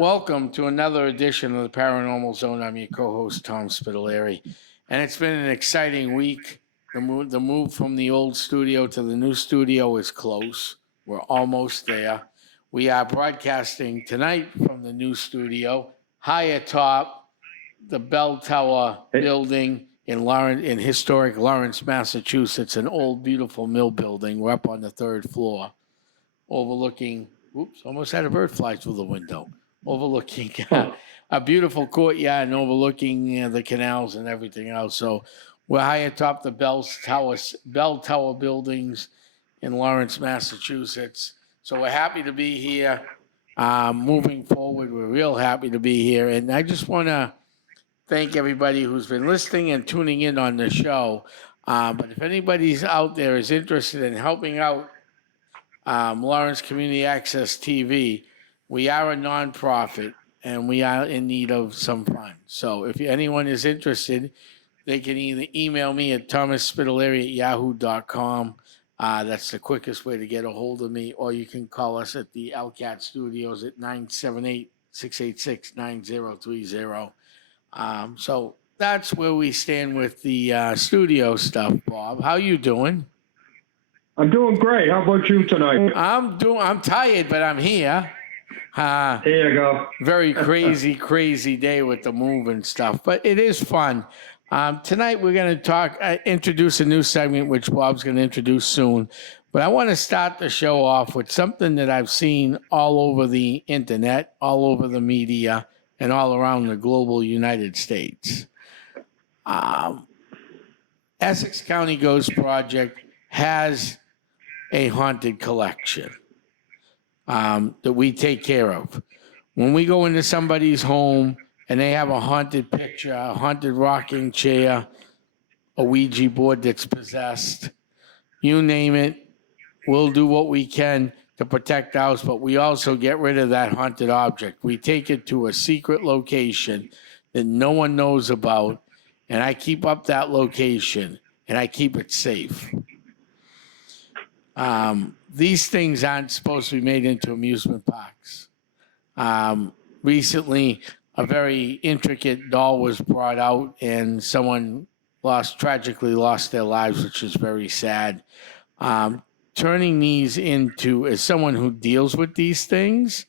Welcome to another edition of the Paranormal Zone. I'm your co-host, Tom Spitalere. And it's been an exciting week. The move from the old studio to the new studio is close. We're almost there. We are broadcasting tonight from the new studio, high atop the Bell Tower building in historic Lawrence, Massachusetts, an old, beautiful mill building. We're up on the third floor, overlooking, almost had a bird fly through the window, overlooking a beautiful courtyard and overlooking the canals and everything else. So we're high atop the Bell Tower buildings in Lawrence, Massachusetts. So we're happy to be here. Moving forward, we're real happy to be here. And I just want to thank everybody who's been listening and tuning in on the show. But if anybody's out there is interested in helping out Lawrence Community Access TV, we are a nonprofit and we are in need of some funds. So if anyone is interested, they can either email me at thomasspitalere@yahoo.com. That's the quickest way to get a hold of me, or you can call us at the LCAT Studios at 978-686-9030. So that's where we stand with the studio stuff, Bob. How you doing? I'm doing great. How about you tonight? I'm tired, but I'm here. Here you go. Very crazy day with the move and stuff, but it is fun. Tonight we're going to introduce a new segment, which Bob's going to introduce soon. But I want to start the show off with something that I've seen all over the internet, all over the media, and all around the global United States. Essex County Ghost Project has a haunted collection that we take care of. When we go into somebody's home and they have a haunted picture, a haunted rocking chair, a Ouija board that's possessed, you name it, we'll do what we can to protect the house, but we also get rid of that haunted object. We take it to a secret location that no one knows about, and I keep up that location, and I keep it safe. These things aren't supposed to be made into amusement parks. Recently, a very intricate doll was brought out, and someone tragically lost their lives, which is very sad. Turning these into, as someone who deals with these things,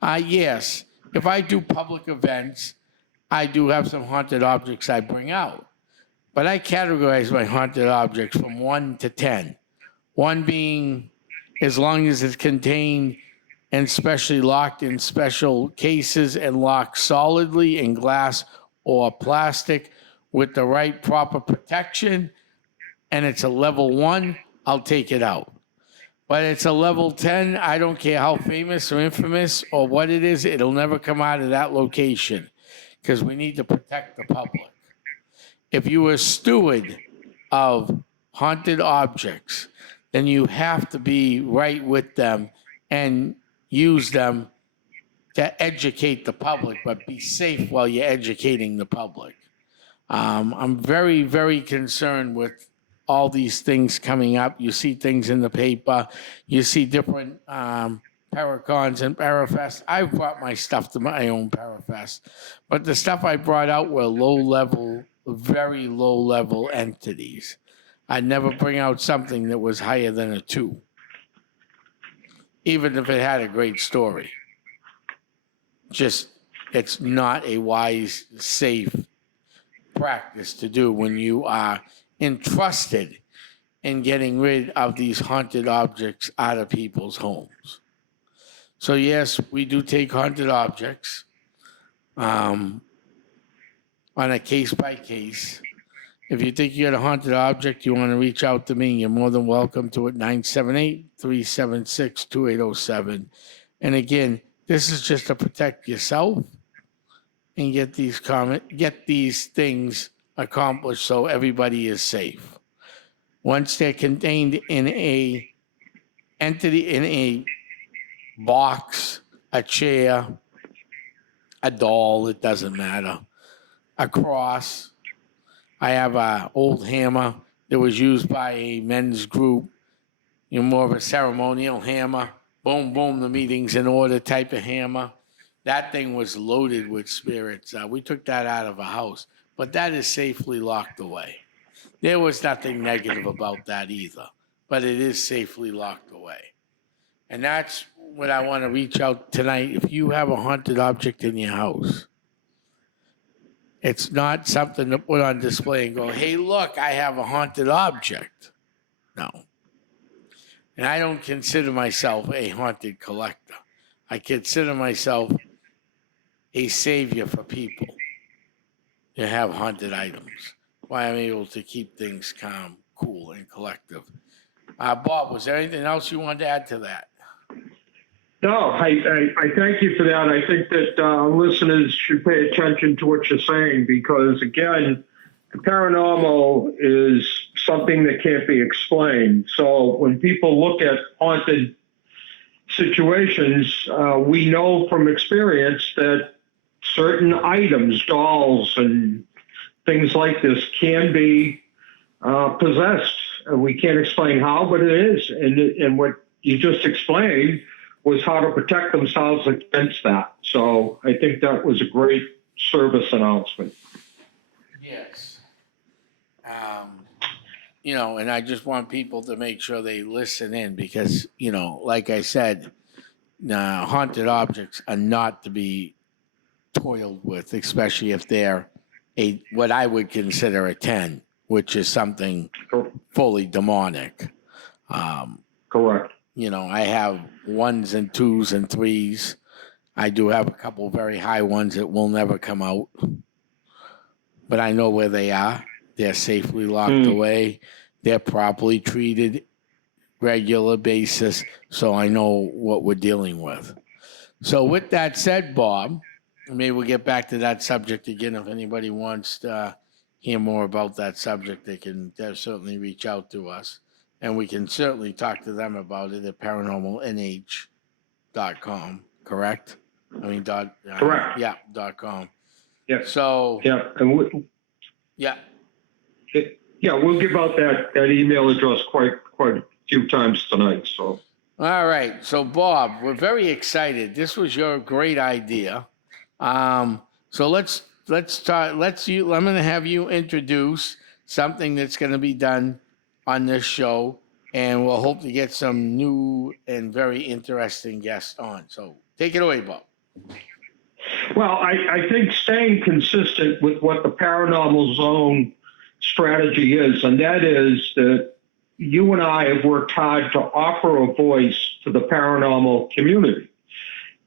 yes, if I do public events, I do have some haunted objects I bring out. But I categorize my haunted objects from 1 to 10. 1 being as long as it's contained and specially locked in special cases and locked solidly in glass or plastic with the right proper protection, and it's a level 1, I'll take it out. But it's a level 10, I don't care how famous or infamous or what it is, it'll never come out of that location because we need to protect the public. If you are a steward of haunted objects, then you have to be right with them and use them to educate the public, but be safe while you're educating the public. I'm very, very concerned with all these things coming up. You see things in the paper. You see different Paracons and Parafest. I've brought my stuff to my own Parafest, but the stuff I brought out were low-level, very low-level entities. I'd never bring out something that was higher than a 2, even if it had a great story. Just, it's not a wise, safe practice to do when you are entrusted in getting rid of these haunted objects out of people's homes. So yes, we do take haunted objects on a case by case. If you think you got a haunted object, you want to reach out to me, you're more than welcome to it, 978-376-2807. And again, this is just to protect yourself and get these things accomplished so everybody is safe. Once they're contained in a entity, in a box, a chair, a doll, it doesn't matter, a cross. I have an old hammer that was used by a men's group, more of a ceremonial hammer. Boom, boom, the meeting's in order type of hammer. that thing was loaded with spirits. We took that out of a house, but that is safely locked away. There was nothing negative about that either, but it is safely locked away. And that's what I want to reach out tonight. If you have a haunted object in your house, it's not something to put on display and go, hey, look, I have a haunted object. No. And I don't consider myself a haunted collector. I consider myself a savior for people to have haunted items. Why I'm able to keep things calm, cool, and collective. Bob, was there anything else you wanted to add to that? No, I thank you for that. I think that listeners should pay attention to what you're saying because, again, the paranormal is something that can't be explained. So when people look at haunted situations, we know from experience that certain items, dolls and things like this can be possessed. We can't explain how, but it is. And what you just explained was how to protect themselves against that. So I think that was a great service announcement. Yes. And I just want people to make sure they listen in because, like I said, haunted objects are not to be toiled with, especially if they're what I would consider a 10, which is something fully demonic. Correct. I have 1s and 2s and 3s. I do have a couple very high ones that will never come out. But I know where they are. They're safely locked away. They're properly treated regular basis. So I know what we're dealing with. So with that said, Bob, maybe we'll get back to that subject again. If anybody wants to hear more about that subject, they can certainly reach out to us. And we can certainly talk to them about it at paranormalnh.com, correct? I mean, correct. Yeah, .com. Yeah. So. Yeah. And yeah. We'll give out that email address quite a few times tonight. So. All right. So, Bob, we're very excited. This was your great idea. So let's talk. I'm going to have you introduce something that's going to be done on this show, and we'll hope to get some new and very interesting guests on. So take it away, Bob. Well, I think staying consistent with what the Paranormal Zone strategy is, and that is that you and I have worked hard to offer a voice to the paranormal community.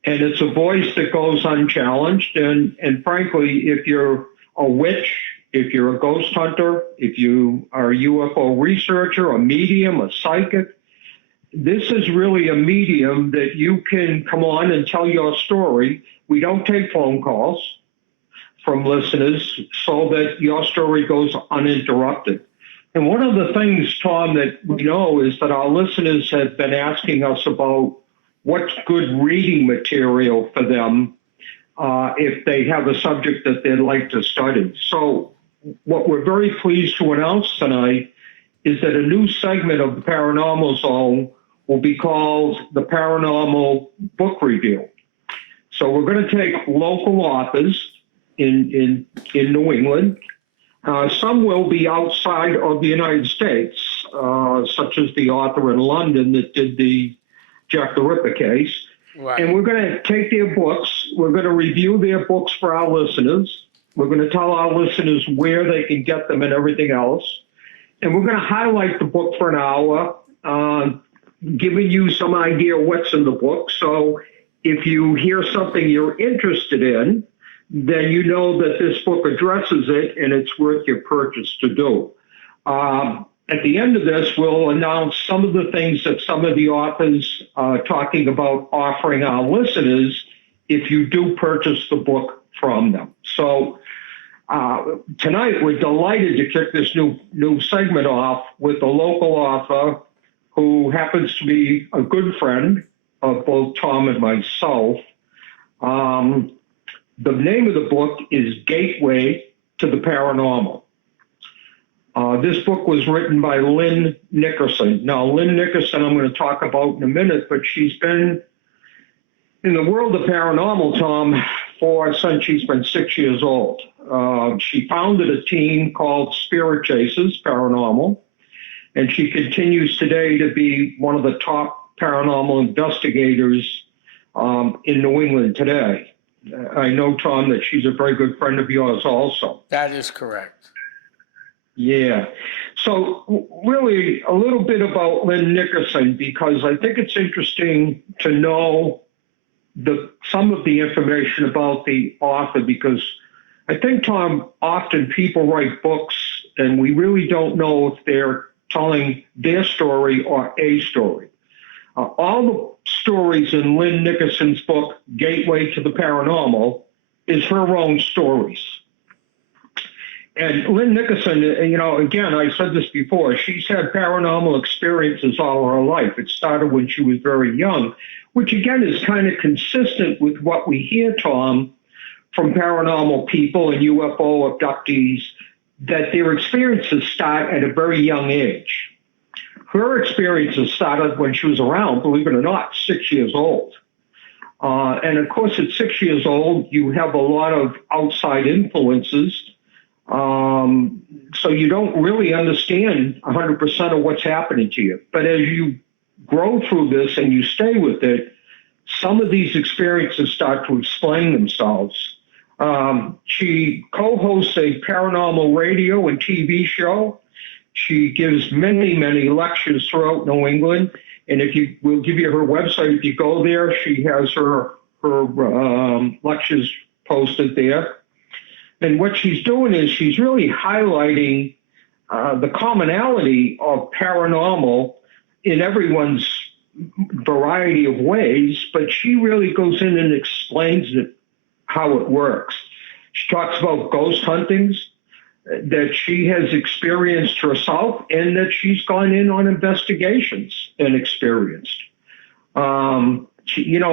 And it's a voice that goes unchallenged. And frankly, if you're a witch, if you're a ghost hunter, if you are a UFO researcher, a medium, a psychic, this is really a medium that you can come on and tell your story. We don't take phone calls from listeners so that your story goes uninterrupted. And one of the things, Tom, that we know is that our listeners have been asking us about what's good reading material for them if they have a subject that they'd like to study. So what we're very pleased to announce tonight is that a new segment of the Paranormal Zone will be called the Paranormal Book Review. So we're going to take local authors in New England. Some will be outside of the United States, such as the author in London that did the Jack the Ripper case. Right. And we're going to take their books. We're going to review their books for our listeners. We're going to tell our listeners where they can get them and everything else. And we're going to highlight the book for an hour, giving you some idea what's in the book. So if you hear something you're interested in, then you know that this book addresses it and it's worth your purchase to do. At the end of this, we'll announce some of the things that some of the authors are talking about offering our listeners if you do purchase the book from them. So tonight, we're delighted to kick this new segment off with a local author who happens to be a good friend of both Tom and myself. The name of the book is Gateway to the Paranormal. This book was written by Lynn Nickerson. Now, Lynn Nickerson I'm going to talk about in a minute, but she's been In the world of paranormal, Tom, since she's been 6 years old. She founded a team called Spirit Chasers Paranormal, and she continues today to be one of the top paranormal investigators in New England today. I know, Tom, that she's a very good friend of yours also. That is correct. Yeah. So really a little bit about Lynn Nickerson, because I think it's interesting to know some of the information about the author, because I think, Tom, often people write books and we really don't know if they're telling their story or a story. All the stories in Lynn Nickerson's book, Gateway to the Paranormal, is her own stories. And Lynn Nickerson, again, I said this before, she's had paranormal experiences all her life. It started when she was very young, which again is kind of consistent with what we hear, Tom, from paranormal people and UFO abductees, that their experiences start at a very young age. Her experiences started when she was around, believe it or not, 6 years old. And of course, at 6 years old, you have a lot of outside influences. So you don't really understand 100% of what's happening to you. But as you grow through this and you stay with it, some of these experiences start to explain themselves. She co-hosts a paranormal radio and TV show. She gives many, many lectures throughout New England. And we'll give you her website. If you go there, she has her lectures posted there. And what she's doing is she's really highlighting the commonality of paranormal in everyone's variety of ways, but she really goes in and explains how it works. She talks about ghost huntings that she has experienced herself and that she's gone in on investigations and experienced.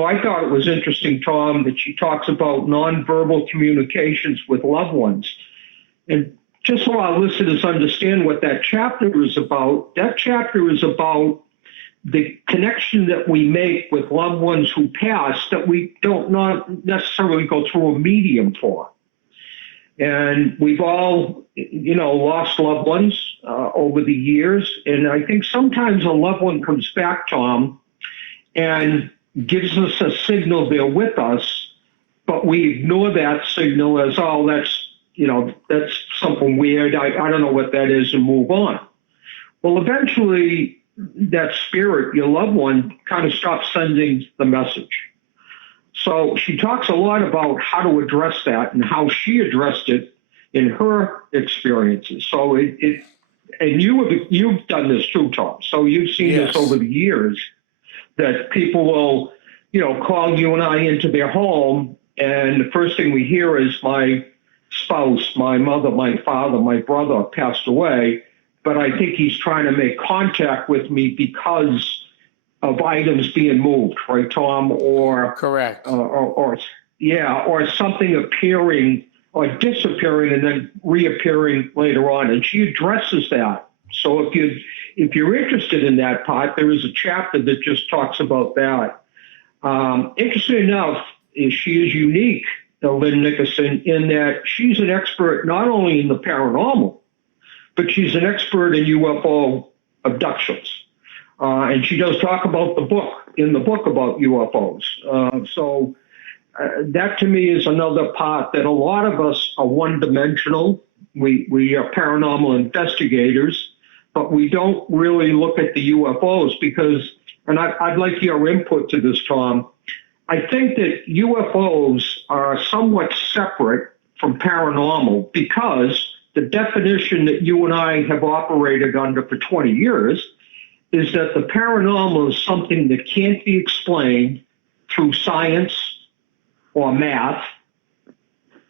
I thought it was interesting, Tom, that she talks about nonverbal communications with loved ones. And just so our listeners understand what that chapter is about, that chapter is about the connection that we make with loved ones who pass that we don't not necessarily go through a medium for. And we've all, lost loved ones over the years. And I think sometimes a loved one comes back, Tom, and gives us a signal they're with us, but we ignore that signal as, oh, that's something weird. I don't know what that is, and move on. Well, eventually that spirit, your loved one, kind of stops sending the message. So she talks a lot about how to address that and how she addressed it in her experiences. So and you've done this too, Tom. So you've seen Yes. this over the years, that people will, call you and I into their home, and the first thing we hear is my spouse, my mother, my father, my brother passed away, but I think he's trying to make contact with me because of items being moved, right, Tom? Or Correct. or something appearing or disappearing and then reappearing later on, and she addresses that. So if you're interested in that part, there is a chapter that just talks about that. Interesting enough, she is unique, Lynn Nickerson, in that she's an expert not only in the paranormal, but she's an expert in UFO abductions. And she does talk about in the book about UFOs. So that to me is another part that a lot of us are one-dimensional. We are paranormal investigators, but we don't really look at the UFOs because, and I'd like your input to this, Tom. I think that UFOs are somewhat separate from paranormal because the definition that you and I have operated under for 20 years is that the paranormal is something that can't be explained through science or math.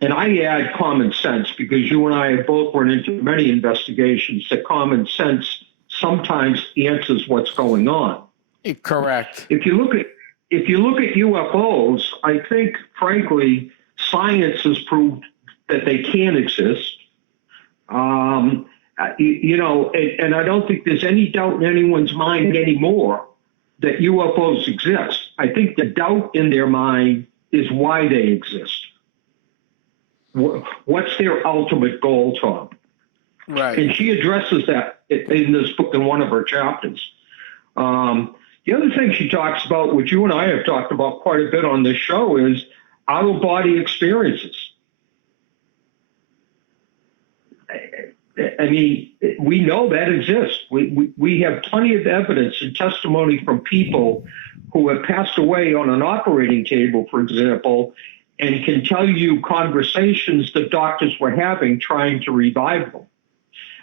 And I add common sense because you and I have both run into many investigations that common sense sometimes answers what's going on. Correct. If you look at UFOs, I think, frankly, science has proved that they can exist. And I don't think there's any doubt in anyone's mind anymore that UFOs exist. I think the doubt in their mind is why they exist. What's their ultimate goal, Tom? Right. And she addresses that in this book in one of her chapters. The other thing she talks about, which you and I have talked about quite a bit on this show, is out-of-body experiences. I mean, we know that exists. We have plenty of evidence and testimony from people who have passed away on an operating table, for example, and can tell you conversations that doctors were having trying to revive them.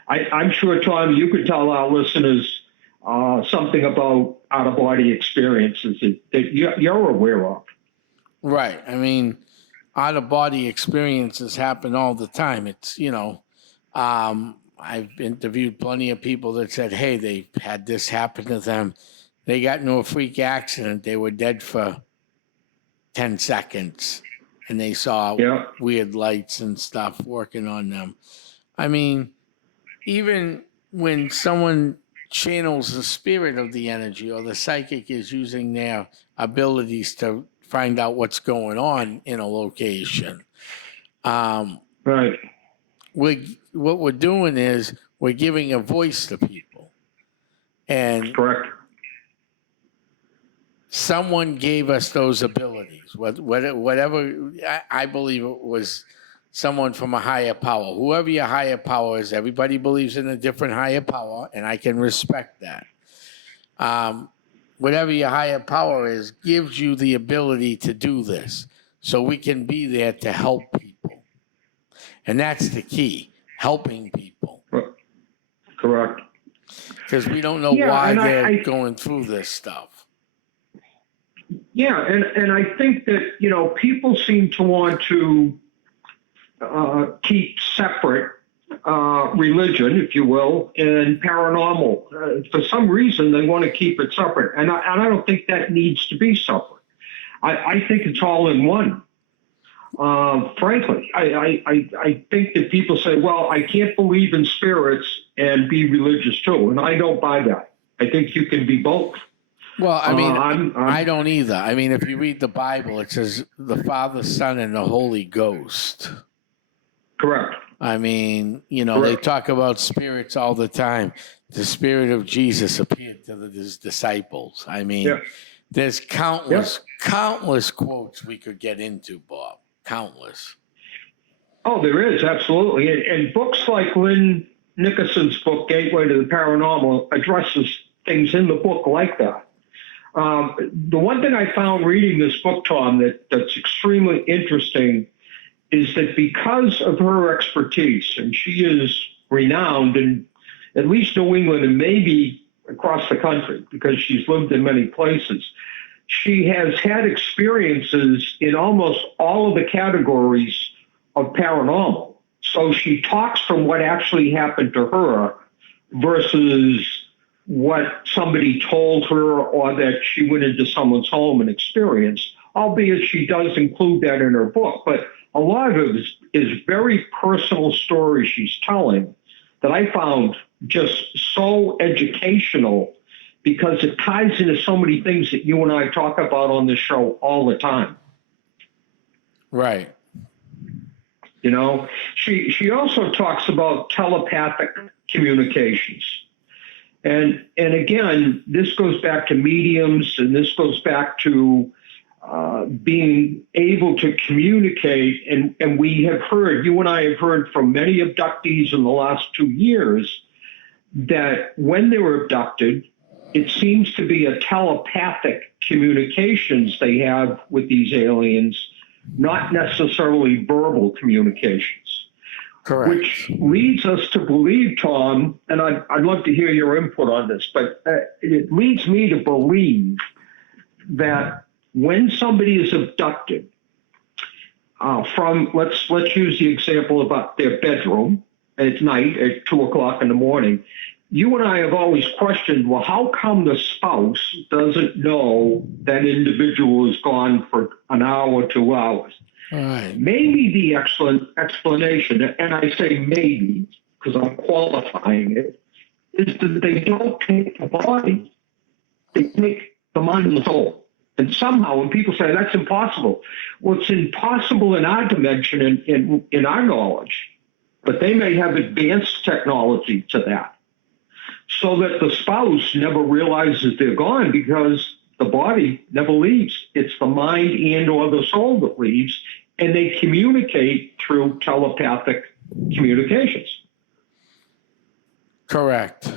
I'm sure, Tom, you could tell our listeners something about out-of-body experiences that you're aware of. Right. I mean, out-of-body experiences happen all the time. It's, I've interviewed plenty of people that said, hey, they had this happen to them. They got into a freak accident. They were dead for 10 seconds, and they saw weird lights and stuff working on them. I mean, even when someone channels the spirit of the energy, or the psychic is using their abilities to find out what's going on in a location. Right. What we're doing is we're giving a voice to people. And correct. Someone gave us those abilities. Whatever, I believe it was someone from a higher power. Whoever your higher power is, everybody believes in a different higher power, and I can respect that. Whatever your higher power is, gives you the ability to do this. So we can be there to help people. And that's the key, helping people. Correct. Because we don't know why they're going through this stuff. Yeah, and I think that, people seem to want to keep separate religion, if you will, and paranormal. For some reason, they want to keep it separate. And I don't think that needs to be separate. I think it's all in one. Frankly, I think that people say, well, I can't believe in spirits and be religious too. And I don't buy that. I think you can be both. Well, I mean, I don't either. I mean, if you read the Bible, it says the Father, Son, and the Holy Ghost. Correct. I mean, Correct. They talk about spirits all the time. The Spirit of Jesus appeared to his disciples. I mean, there's countless quotes we could get into, Bob. Countless. Oh, there is, absolutely. And books like Lynn Nickerson's book, Gateway to the Paranormal, addresses things in the book like that. The one thing I found reading this book, Tom, that's extremely interesting is that because of her expertise, and she is renowned in at least New England and maybe across the country because she's lived in many places, she has had experiences in almost all of the categories of paranormal. So she talks from what actually happened to her versus what somebody told her or that she went into someone's home and experienced, albeit she does include that in her book. But a lot of it is very personal stories she's telling that I found just so educational because it ties into so many things that you and I talk about on this show all the time. Right. She also talks about telepathic communications. And again, this goes back to mediums, and this goes back to being able to communicate. And we have heard, you and I have heard from many abductees in the last 2 years that when they were abducted, it seems to be a telepathic communications they have with these aliens, not necessarily verbal communications. Correct. Which leads us to believe, Tom, and I'd love to hear your input on this, but it leads me to believe that when somebody is abducted from, let's use the example about their bedroom at night at 2:00 in the morning, you and I have always questioned, well, how come the spouse doesn't know that individual is gone for an hour or 2 hours? Right. Maybe the explanation, and I say maybe because I'm qualifying it, is that they don't take the body, they take the mind and the soul. And somehow, when people say that's impossible, well, it's impossible in our dimension, in our knowledge, but they may have advanced technology to that, so that the spouse never realizes they're gone because the body never leaves. It's the mind and or the soul that leaves, and they communicate through telepathic communications. Correct.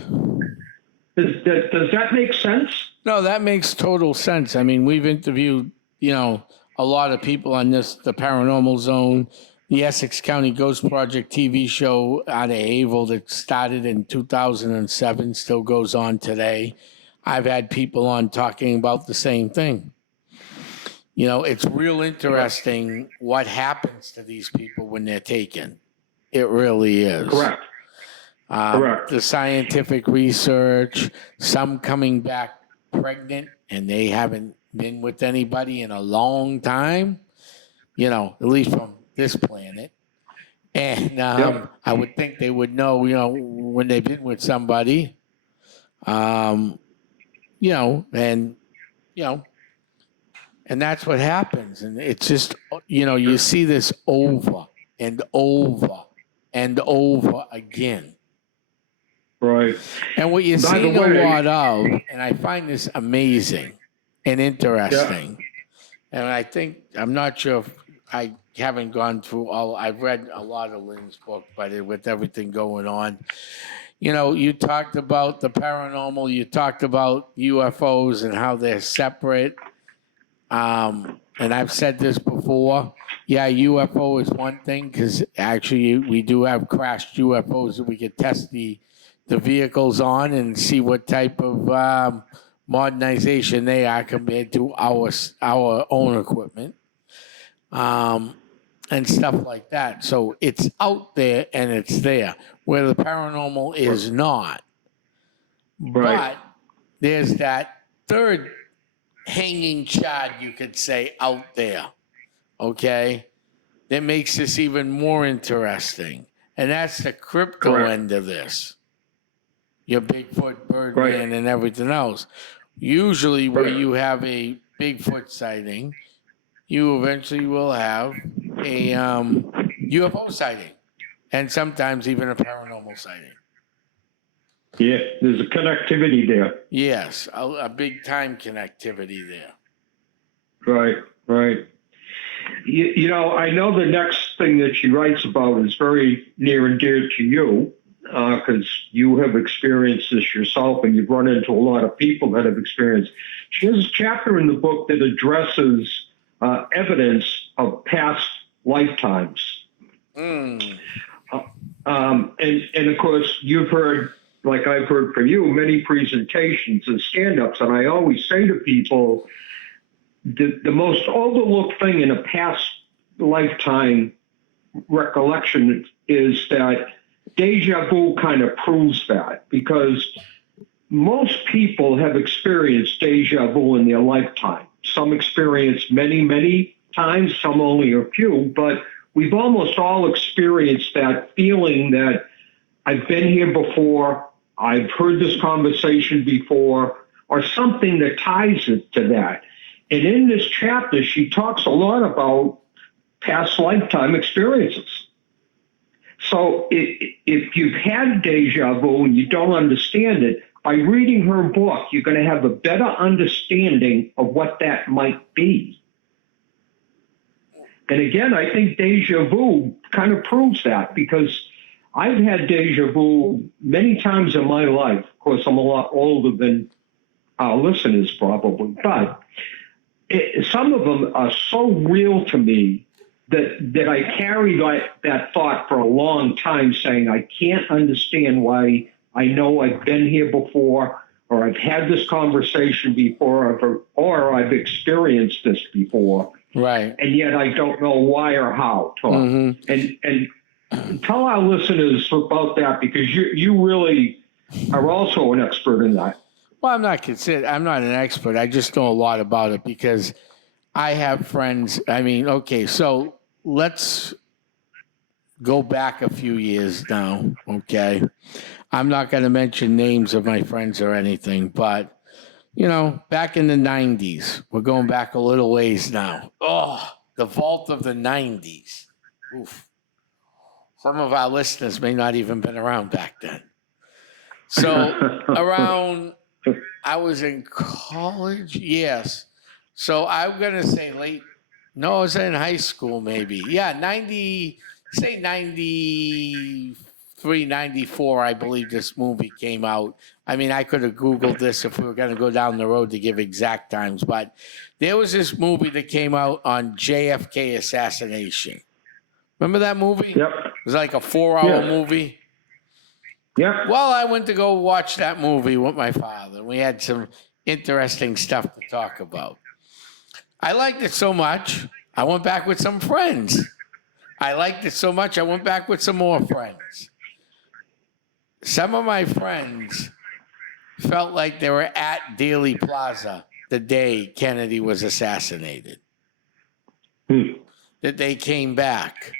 Does that make sense? No, that makes total sense. I mean, we've interviewed, a lot of people on the Paranormal Zone, the Essex County Ghost Project TV show out of Havel that started in 2007, still goes on today. I've had people on talking about the same thing. It's real interesting what happens to these people when they're taken. It really is. Correct. Correct. The scientific research, some coming back pregnant and they haven't been with anybody in a long time, at least from this planet. And I would think they would know, when they've been with somebody, and that's what happens. And it's just, you see this over and over and over again. Right. And what you're seeing a lot of, and I find this amazing and interesting, and I'm not sure if I haven't gone through I've read a lot of Lynn's book, but with everything going on, you talked about the paranormal, you talked about UFOs and how they're separate. And I've said this before. Yeah, UFO is one thing because actually we do have crashed UFOs that we could test the vehicles on and see what type of modernization they are compared to our own equipment, and stuff like that. So it's out there and it's there, where the paranormal is not. Right. But there's that third hanging chad, you could say, out there, okay, that makes this even more interesting. And that's the crypto end of this. Your Bigfoot, Birdman, and everything else. Usually where you have a Bigfoot sighting, you eventually will have a UFO sighting, and sometimes even a paranormal sighting. Yeah, there's a connectivity there. Yes, a big time connectivity there. Right. I know the next thing that she writes about is very near and dear to you, because you have experienced this yourself and you've run into a lot of people that have experienced. She has a chapter in the book that addresses evidence of past lifetimes. And of course, you've heard, like I've heard from you, many presentations and stand-ups, and I always say to people, the most overlooked thing in a past lifetime recollection is that deja vu kind of proves that, because most people have experienced deja vu in their lifetime. Some experience many, many times, some only a few, but we've almost all experienced that feeling that I've been here before, I've heard this conversation before, or something that ties it to that. And in this chapter, she talks a lot about past lifetime experiences. So if you've had deja vu and you don't understand it, by reading her book, you're going to have a better understanding of what that might be. And again, I think deja vu kind of proves that, because I've had deja vu many times in my life. Of course, I'm a lot older than our listeners probably, but some of them are so real to me that I carry that thought for a long time, saying I can't understand why I know I've been here before, or I've had this conversation before, or I've experienced this before. Right. And yet I don't know why or how. And tell our listeners about that, because you really are also an expert in that. Well, I'm not an expert. I just know a lot about it because I have friends. I mean, okay, so let's go back a few years now, okay? I'm not going to mention names of my friends or anything, but back in the 90s. We're going back a little ways now. Oh, the vault of the 90s. Oof. Some of our listeners may not even been around back then. So around, I was in college, yes. So I'm going to say late, no, I was in high school maybe. Yeah, 93, 94, I believe this movie came out. I mean, I could have Googled this if we were going to go down the road to give exact times, but there was this movie that came out on JFK assassination. Remember that movie? Yep. It was like a 4-hour movie. Yep. Well, I went to go watch that movie with my father. We had some interesting stuff to talk about. I liked it so much, I went back with some friends. I liked it so much, I went back with some more friends. Some of my friends felt like they were at Dealey Plaza the day Kennedy was assassinated. That they came back.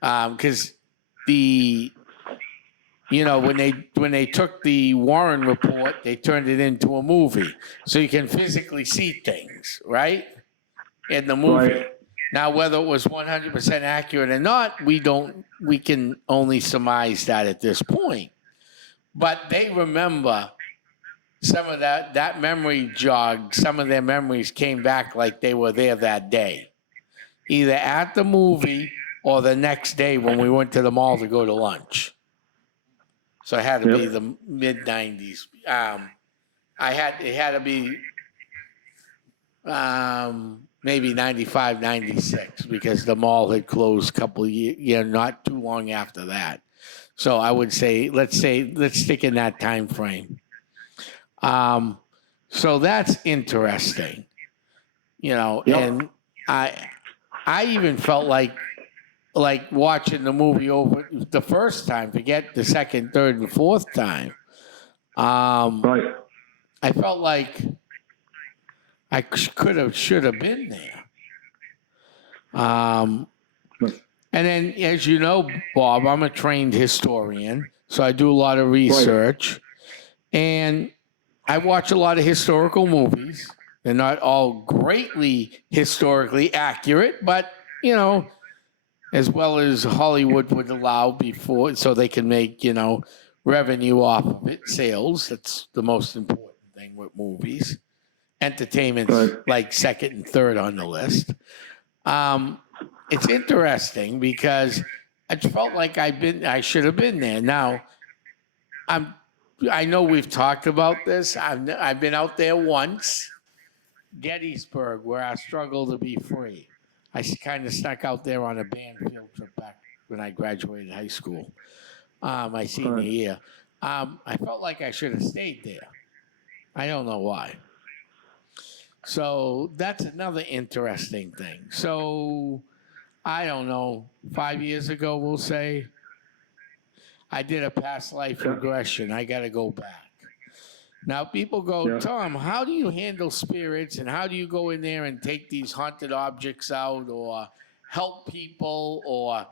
Because when they took the Warren report, they turned it into a movie. So you can physically see things, right? In the movie. Right. Now, whether it was 100% accurate or not, we can only surmise that at this point. But they remember some of that memory jogged, some of their memories came back like they were there that day. Either at the movie or the next day when we went to the mall to go to lunch. So it had to be the mid-90s. It had to be maybe 95, 96 because the mall had closed a couple of years, not too long after that. So I would say, let's stick in that time frame. So that's interesting, and I even felt like watching the movie over the first time, forget the second, third, and fourth time. Right. I felt like I should have been there. And then, as you know, Bob, I'm a trained historian, so I do a lot of research, and I watch a lot of historical movies. They're not all greatly historically accurate, but as well as Hollywood would allow before, so they can make revenue off of it, sales. That's the most important thing with movies. Entertainment's like second and third on the list. It's interesting because I felt like I should have been there. Now, I know we've talked about this. I've been out there once, Gettysburg, where I struggled to be free. I kind of snuck out there on a band field trip back when I graduated high school, my senior year. I felt like I should have stayed there. I don't know why. So that's another interesting thing. So I don't know, 5 years ago, we'll say, I did a past life regression. I got to go back. Now, people go, Tom, how do you handle spirits and how do you go in there and take these haunted objects out or help people or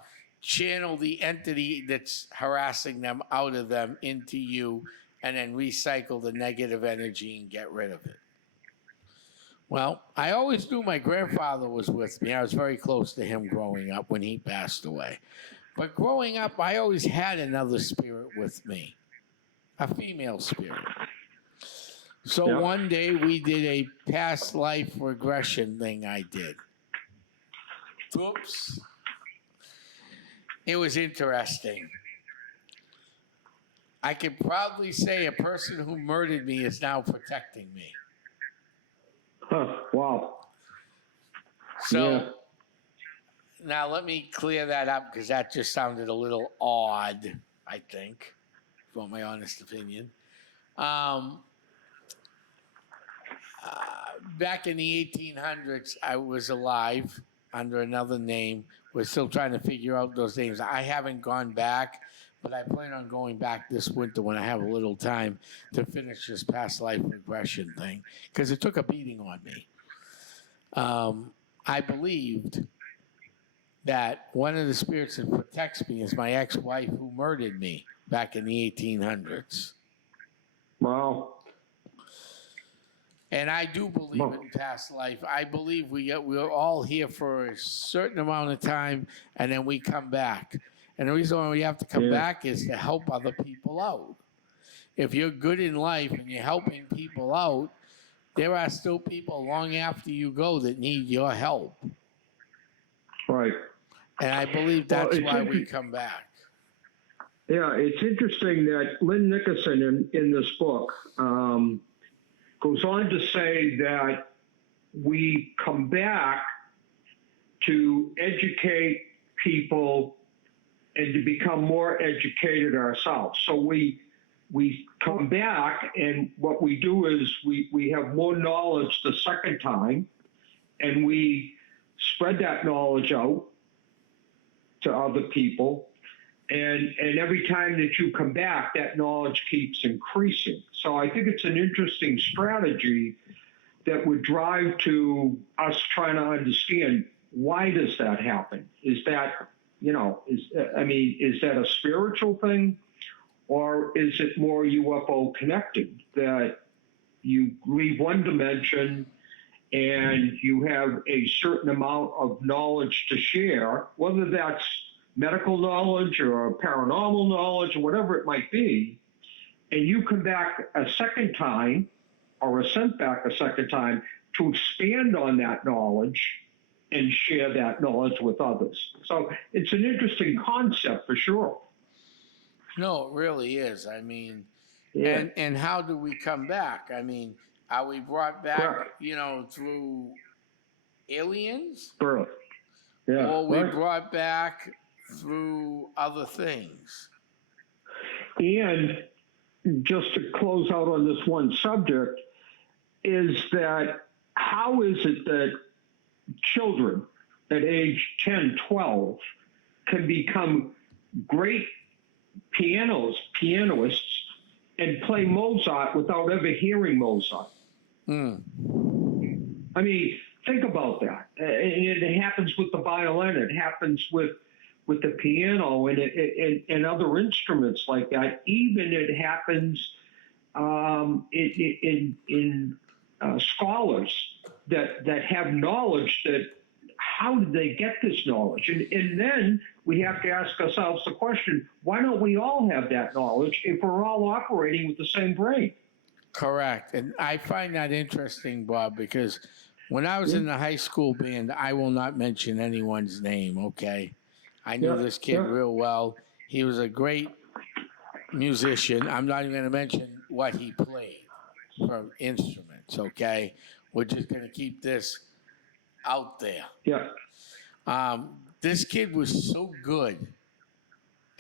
channel the entity that's harassing them out of them into you and then recycle the negative energy and get rid of it? Well, I always knew my grandfather was with me. I was very close to him growing up when he passed away. But growing up, I always had another spirit with me, a female spirit. So one day we did a past life regression thing I did. Oops. It was interesting. I can proudly say a person who murdered me is now protecting me. Wow. So now let me clear that up because that just sounded a little odd, I think, if you want my honest opinion. Back in the 1800s, I was alive under another name. We're still trying to figure out those names. I haven't gone back, but I plan on going back this winter when I have a little time to finish this past life regression thing because it took a beating on me. I believed that one of the spirits that protects me is my ex-wife who murdered me back in the 1800s. Wow. And I do believe in past life. I believe we're all here for a certain amount of time, and then we come back. And the reason why we have to come Yeah. back is to help other people out. If you're good in life and you're helping people out, there are still people long after you go that need your help. Right. And I believe Well, that's why we come back. Yeah, it's interesting that Lynn Nickerson in this book goes on to say that we come back to educate people and to become more educated ourselves. So we come back, and what we do is we have more knowledge the second time, and we spread that knowledge out to other people. And every time that you come back, that knowledge keeps increasing. So I think it's an interesting strategy that would drive to us trying to understand, why does that happen? Is that, is that a spiritual thing, or is it more UFO connected, that you leave one dimension and you have a certain amount of knowledge to share, whether that's medical knowledge or paranormal knowledge or whatever it might be, and you come back a second time or are sent back a second time to expand on that knowledge and share that knowledge with others. So it's an interesting concept for sure. No, it really is. I mean, Yeah. and how do we come back? I mean, are we brought back, Correct. through aliens? Birth. Yeah. Or we Right. brought back through other things? And just to close out on this one subject, is that how is it that children at age 10, 12 can become great pianists, and play Mozart without ever hearing Mozart? I mean, think about that. And it happens with the violin. It happens with the piano and other instruments like that. Even it happens in scholars that have knowledge. That how did they get this knowledge? And then we have to ask ourselves the question: why don't we all have that knowledge if we're all operating with the same brain? Correct. And I find that interesting, Bob, because when I was in the high school band, I will not mention anyone's name, okay? I knew this kid real well. He was a great musician. I'm not even going to mention what he played for instruments, okay? We're just going to keep this out there. Yeah. This kid was so good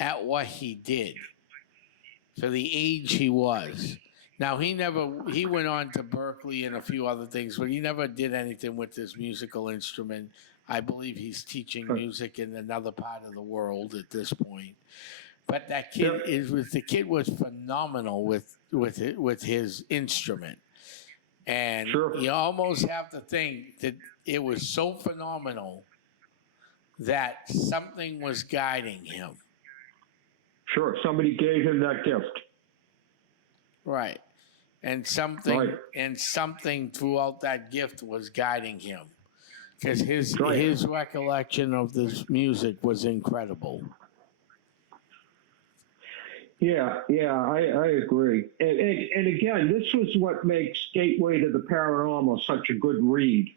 at what he did for the age he was. Now, he went on to Berkeley and a few other things, but he never did anything with this musical instrument. I believe he's teaching music in another part of the world at this point. But that kid the kid was phenomenal with his instrument. And you almost have to think that it was so phenomenal that something was guiding him. Sure, somebody gave him that gift. Right. And something throughout that gift was guiding him. Because his recollection of this music was incredible. Yeah, I agree. And again, this was what makes Gateway to the Paranormal such a good read.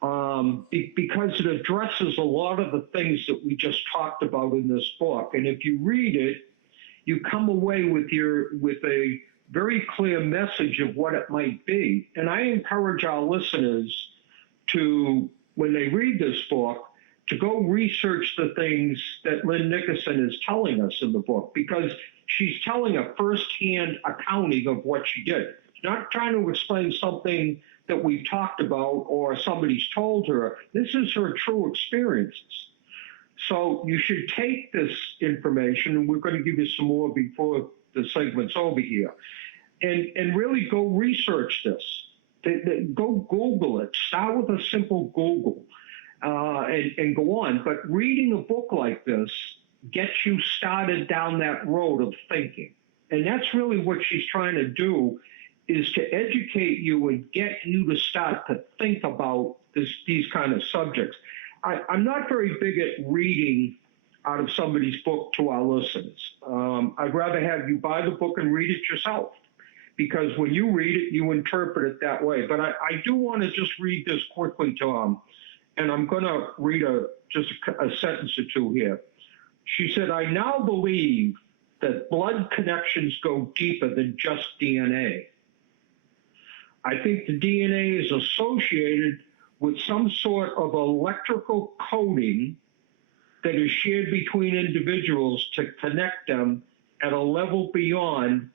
Because it addresses a lot of the things that we just talked about in this book. And if you read it, you come away with a very clear message of what it might be. And I encourage our listeners to, when they read this book, to go research the things that Lynn Nickerson is telling us in the book, because she's telling a firsthand accounting of what she did. She's not trying to explain something that we've talked about or somebody's told her. This is her true experiences. So you should take this information, and we're going to give you some more before the segment's over here, and really go research this. Go Google it. Start with a simple Google and go on. But reading a book like this gets you started down that road of thinking. And that's really what she's trying to do, is to educate you and get you to start to think about these kind of subjects. I'm not very big at reading out of somebody's book to our listeners. I'd rather have you buy the book and read it yourself, because when you read it, you interpret it that way. But I do want to just read this quickly, Tom, and I'm going to read just a sentence or two here. She said, "I now believe that blood connections go deeper than just DNA. I think the DNA is associated with some sort of electrical coding that is shared between individuals to connect them at a level beyond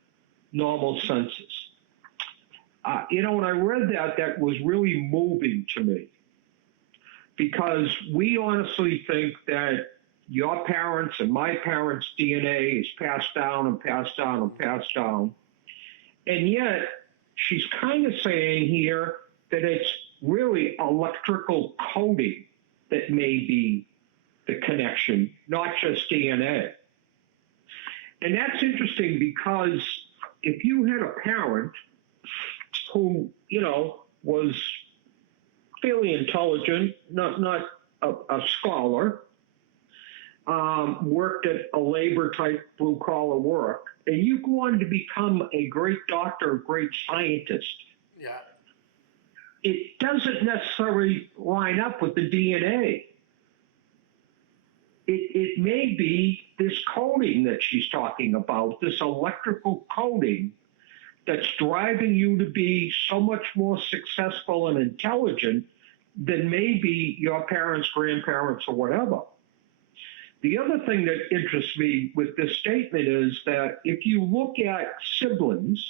normal senses." When I read that, that was really moving to me, because we honestly think that your parents and my parents' DNA is passed down and passed down and passed down. And yet, she's kind of saying here that it's really electrical coding that may be the connection, not just DNA. And that's interesting, because if you had a parent who, was fairly intelligent, not a scholar, worked at a labor type blue collar work, and you go on to become a great doctor, a great scientist, Yeah. it doesn't necessarily line up with the DNA. It may be this coding that she's talking about, this electrical coding that's driving you to be so much more successful and intelligent than maybe your parents, grandparents, or whatever. The other thing that interests me with this statement is that if you look at siblings,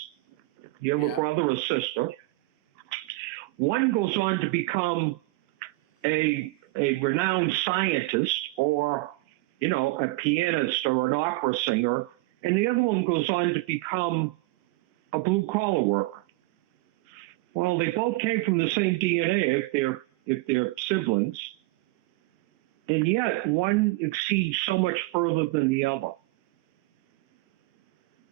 you have a brother or sister, one goes on to become a renowned scientist, or a pianist or an opera singer, and the other one goes on to become a blue collar worker. Well, they both came from the same DNA if they're siblings, and yet one exceeds so much further than the other.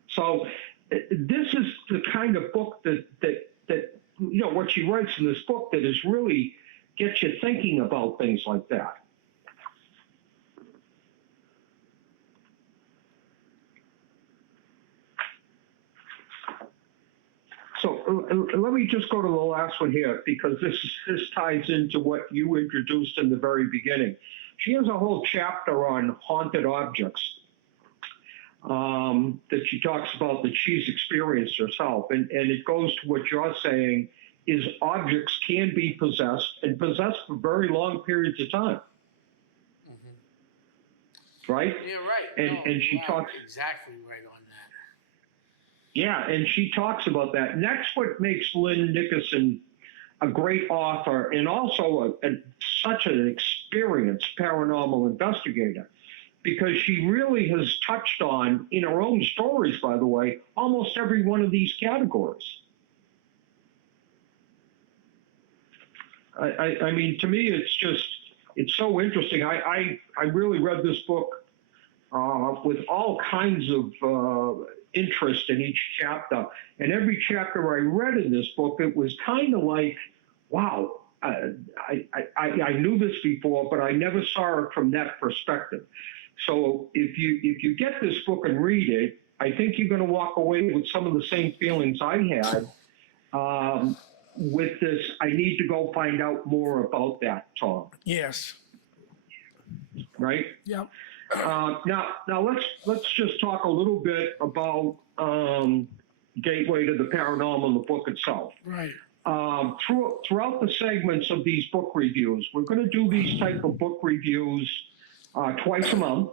So this is the kind of book that what she writes in this book that is really gets you thinking about things like that. So let me just go to the last one here, because this ties into what you introduced in the very beginning. She has a whole chapter on haunted objects that she talks about that she's experienced herself. And it goes to what you're saying, is objects can be possessed, and possessed for very long periods of time. Mm-hmm. Right? Yeah, right. And she talks exactly right on that. Yeah, and she talks about that. And that's what makes Lynn Nickerson a great author, and also such an experienced paranormal investigator, because she really has touched on, in her own stories, by the way, almost every one of these categories. I mean, to me, it's so interesting. I really read this book with all kinds of interest in each chapter. And every chapter I read in this book, it was kind of like, wow, I knew this before, but I never saw it from that perspective. So if you get this book and read it, I think you're going to walk away with some of the same feelings I had with this. I need to go find out more about that, Tom. Yes. Right? Yep. Now let's just talk a little bit about Gateway to the Paranormal, the book itself. Right. Throughout the segments of these book reviews, we're going to do these type of book reviews twice a month.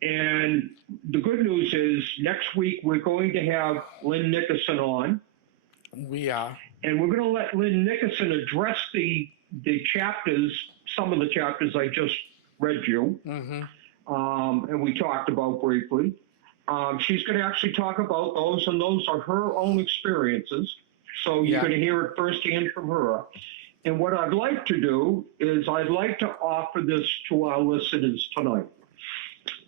And the good news is, next week we're going to have Lynn Nickerson on. We are. And we're going to let Lynn Nickerson address the chapters, some of the chapters I just read you. Mm-hmm. And we talked about briefly. She's going to actually talk about those, and those are her own experiences. So you're going to hear it firsthand from her. And what I'd like to do is I'd like to offer this to our listeners tonight.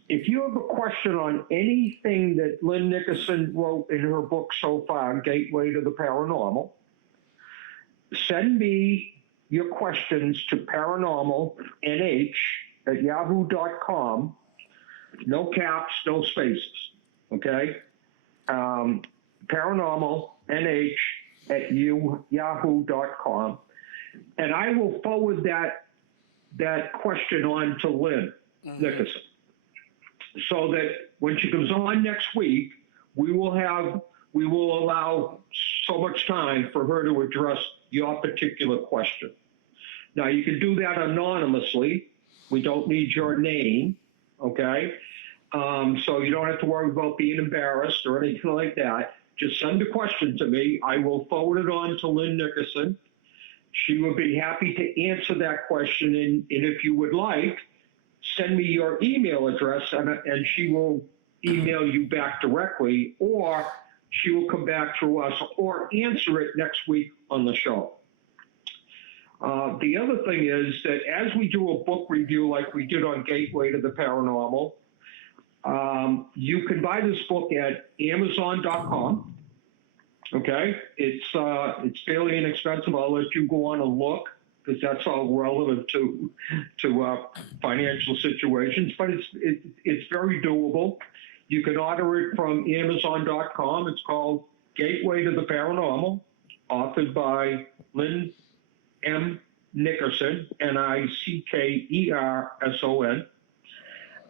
if you have a question on anything that Lynn Nickerson wrote in her book so far, Gateway to the Paranormal, send me your questions to paranormalnh@yahoo.com. No caps, no spaces. Okay? Paranormalnh@yahoo.com. And I will forward that question on to Lynn Nickerson, so that when she comes on next week, we will allow so much time for her to address your particular question. Now, you can do that anonymously. We don't need your name, okay? So you don't have to worry about being embarrassed or anything like that. Just send a question to me. I will forward it on to Lynn Nickerson. She will be happy to answer that question. And if you would like, send me your email address, and she will email you back directly, or she will come back to us or answer it next week on the show. The other thing is that as we do a book review like we did on Gateway to the Paranormal, you can buy this book at Amazon.com. Okay, it's fairly inexpensive. I'll let you go on and look, because that's all relative to financial situations. But it's very doable. You can order it from Amazon.com. It's called Gateway to the Paranormal, authored by Lynn M. Nickerson, Nickerson.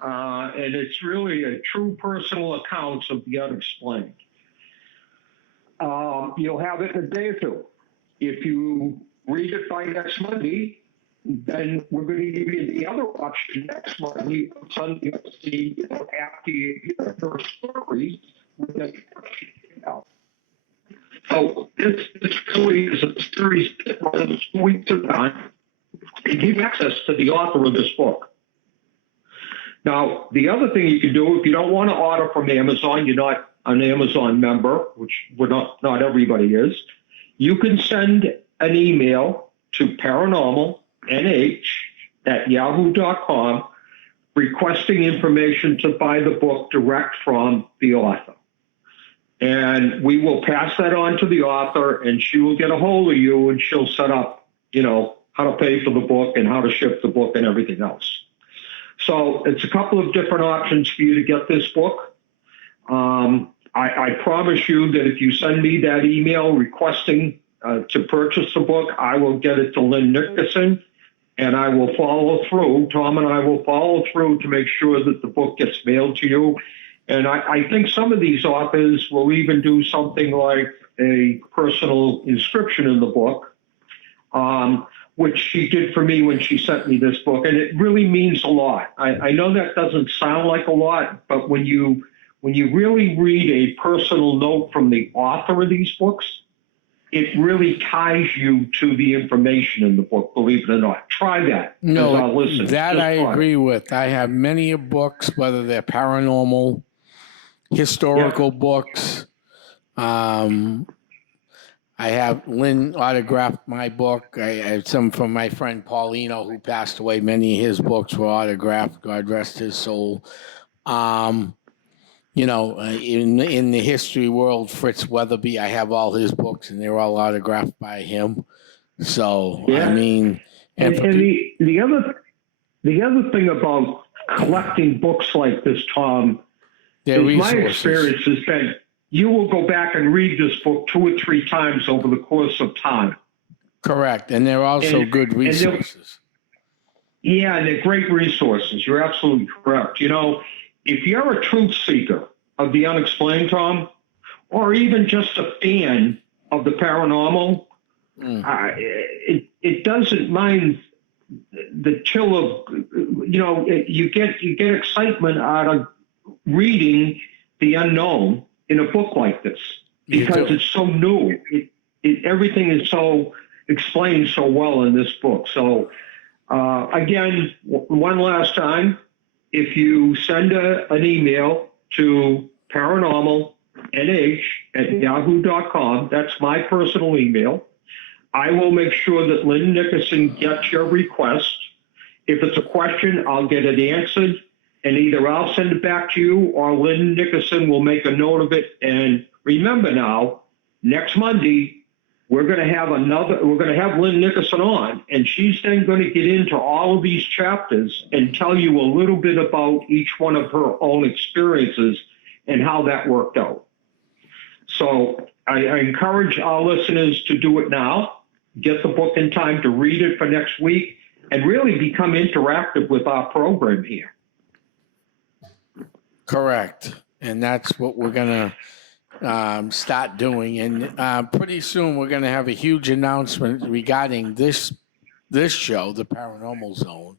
And it's really a true personal account of the unexplained. You'll have it in a day or two. If you read it by next Monday, then we're going to give you the other option next Monday, Sunday, after you hear the first story. So this really is a series that runs 2 weeks at a time to give access to the author of this book. Now, the other thing you can do, if you don't want to order from Amazon, you're not an Amazon member, which not everybody is, you can send an email to paranormalnh@yahoo.com requesting information to buy the book direct from the author. And we will pass that on to the author, and she will get a hold of you, and she'll set up, how to pay for the book and how to ship the book and everything else. So it's a couple of different options for you to get this book. I promise you that if you send me that email requesting to purchase the book, I will get it to Lynn Nickerson, and I will follow through. Tom and I will follow through to make sure that the book gets mailed to you. And I think some of these authors will even do something like a personal inscription in the book, which she did for me when she sent me this book. And it really means a lot. I know that doesn't sound like a lot, but when you really read a personal note from the author of these books, it really ties you to the information in the book, believe it or not. Try that. No, that I agree with. I have many books, whether they're paranormal, historical books. I have Lynn autographed my book. I have some from my friend Paulino, who passed away. Many of his books were autographed. God rest his soul. In the history world, Fritz Weatherby, I have all his books, and they're all autographed by him. So, I mean... And the other thing about collecting books like this, Tom, is my experience has been you will go back and read this book 2 or 3 times over the course of time. Correct. And they're also good resources. And they're great resources. You're absolutely correct. If you're a truth seeker of the unexplained, Tom, or even just a fan of the paranormal, it doesn't mind the chill of, you get excitement out of reading the unknown in a book like this, because it's so new. Everything is so explained so well in this book. So again, one last time, if you send an email to paranormalnh@yahoo.com, that's my personal email, I will make sure that Lynn Nickerson gets your request. If it's a question, I'll get it answered. and either I'll send it back to you or Lynn Nickerson will make a note of it. And remember now, next Monday, we're going to have Lynn Nickerson on, and she's then going to get into all of these chapters and tell you a little bit about each one of her own experiences and how that worked out. So I encourage our listeners to do it now, get the book in time to read it for next week, and really become interactive with our program here. Correct. And that's what we're going to start doing. And pretty soon we're going to have a huge announcement regarding this show, The Paranormal Zone,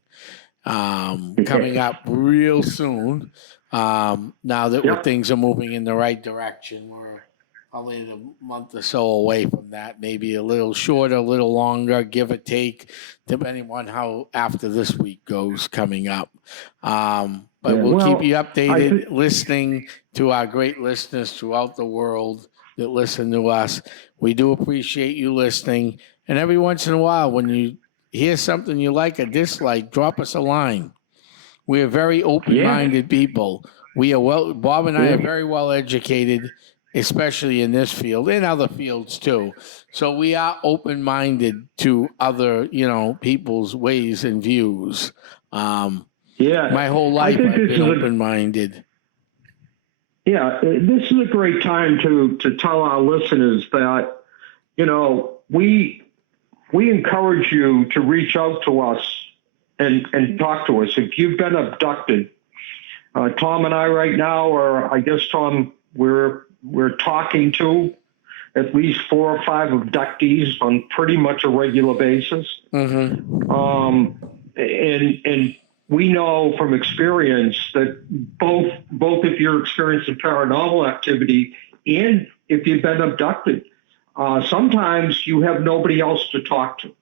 coming up real soon. Now that things are moving in the right direction, we're probably a month or so away from that, maybe a little shorter, a little longer, give or take, depending on how after this week goes coming up. But we'll keep you updated, listening to our great listeners throughout the world that listen to us. We do appreciate you listening. And every once in a while, when you hear something you like or dislike, drop us a line. We are very open-minded people. Bob and I are very well educated, especially in this field and other fields too. So we are open-minded to other, people's ways and views. My whole life I've been open-minded. Yeah, this is a great time to tell our listeners that, we encourage you to reach out to us and talk to us. If you've been abducted, Tom and I right now, or I guess, Tom, we're talking to at least 4 or 5 abductees on pretty much a regular basis. Mm-hmm. And we know from experience that both if you're experiencing paranormal activity and if you've been abducted, sometimes you have nobody else to talk to.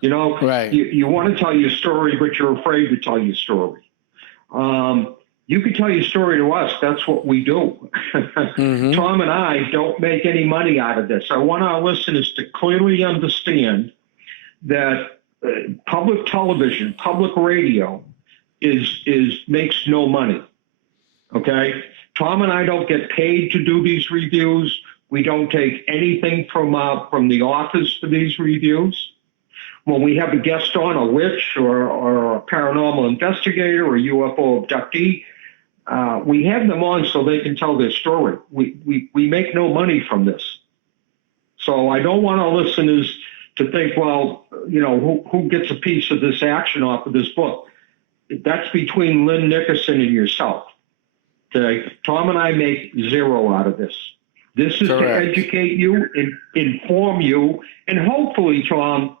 Right. You want to tell your story, but you're afraid to tell your story. You can tell your story to us. That's what we do. Mm-hmm. Tom and I don't make any money out of this. I want our listeners to clearly understand that public television, public radio makes no money. Okay? Tom and I don't get paid to do these reviews. We don't take anything from the authors for these reviews. When we have a guest on, a witch or a paranormal investigator or a UFO abductee, we have them on so they can tell their story. We make no money from this. So I don't want our listeners to think, well, who gets a piece of this action off of this book? That's between Lynn Nickerson and yourself. Okay? Tom and I make zero out of this. This is Correct. To educate you, inform you, and hopefully, Tom,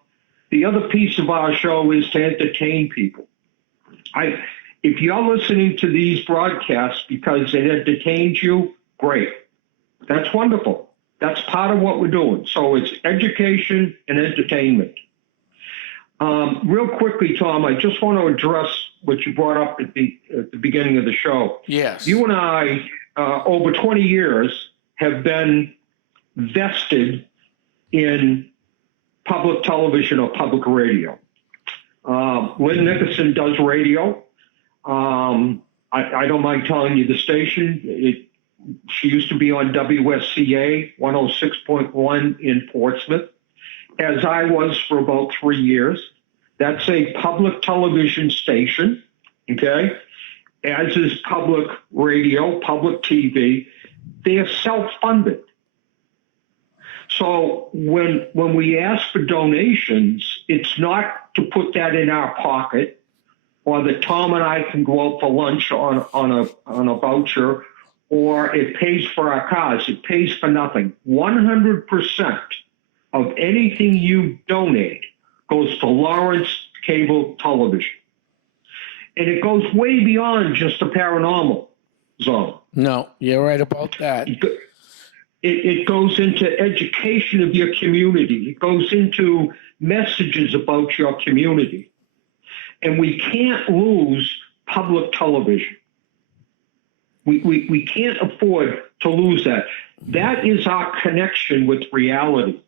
the other piece of our show is to entertain people. If you're listening to these broadcasts because it entertains you, great. That's wonderful. That's part of what we're doing. So it's education and entertainment. Real quickly, Tom, I just want to address what you brought up at the beginning of the show. Yes. You and I, over 20 years, have been vested in public television or public radio. Lynn Nickerson does radio. I don't mind telling you the station. She used to be on WSCA 106.1 in Portsmouth, as I was for about 3 years. That's a public television station, okay? As is public radio, public TV. They are self-funded. So when we ask for donations, it's not to put that in our pocket or that Tom and I can go out for lunch on a voucher, or it pays for our cars. It pays for nothing. 100% of anything you donate goes to Lawrence Cable Television. And it goes way beyond just the paranormal zone. No, you're right about that. It goes into education of your community. It goes into messages about your community. And we can't lose public television. We can't afford to lose that. That is our connection with reality.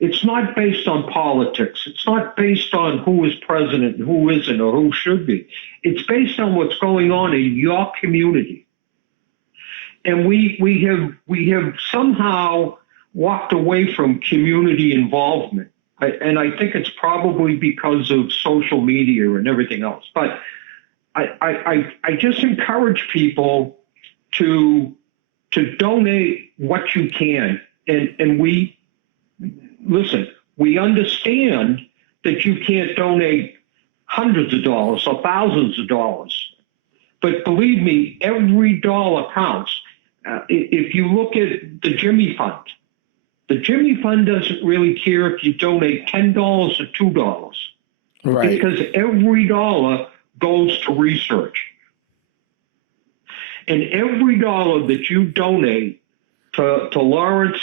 It's not based on politics. It's not based on who is president and who isn't or who should be. It's based on what's going on in your community. And we have somehow walked away from community involvement. And I think it's probably because of social media and everything else. But I just encourage people to donate what you can. And we listen, we understand that you can't donate hundreds of dollars or thousands of dollars. But believe me, every dollar counts. If you look at the Jimmy Fund, the Jimmy Fund doesn't really care if you donate $10 or $2. Right. Because every dollar goes to research. And every dollar that you donate to Lawrence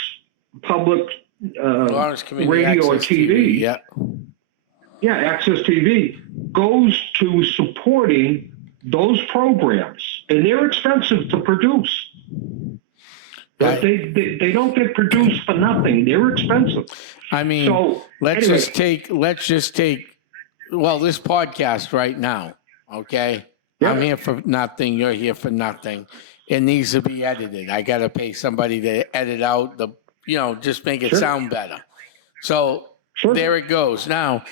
Public Lawrence Community Radio or Access TV, yeah, Access TV, goes to supporting those programs. And they're expensive to produce. Right. They don't get produced for nothing. They're expensive. I mean, so, let's anyway. just take, well, this podcast right now, okay? Yeah. I'm here for nothing. You're here for nothing. It needs to be edited. I got to pay somebody to edit out just make it Sure. sound better. So Sure. there it goes. Now,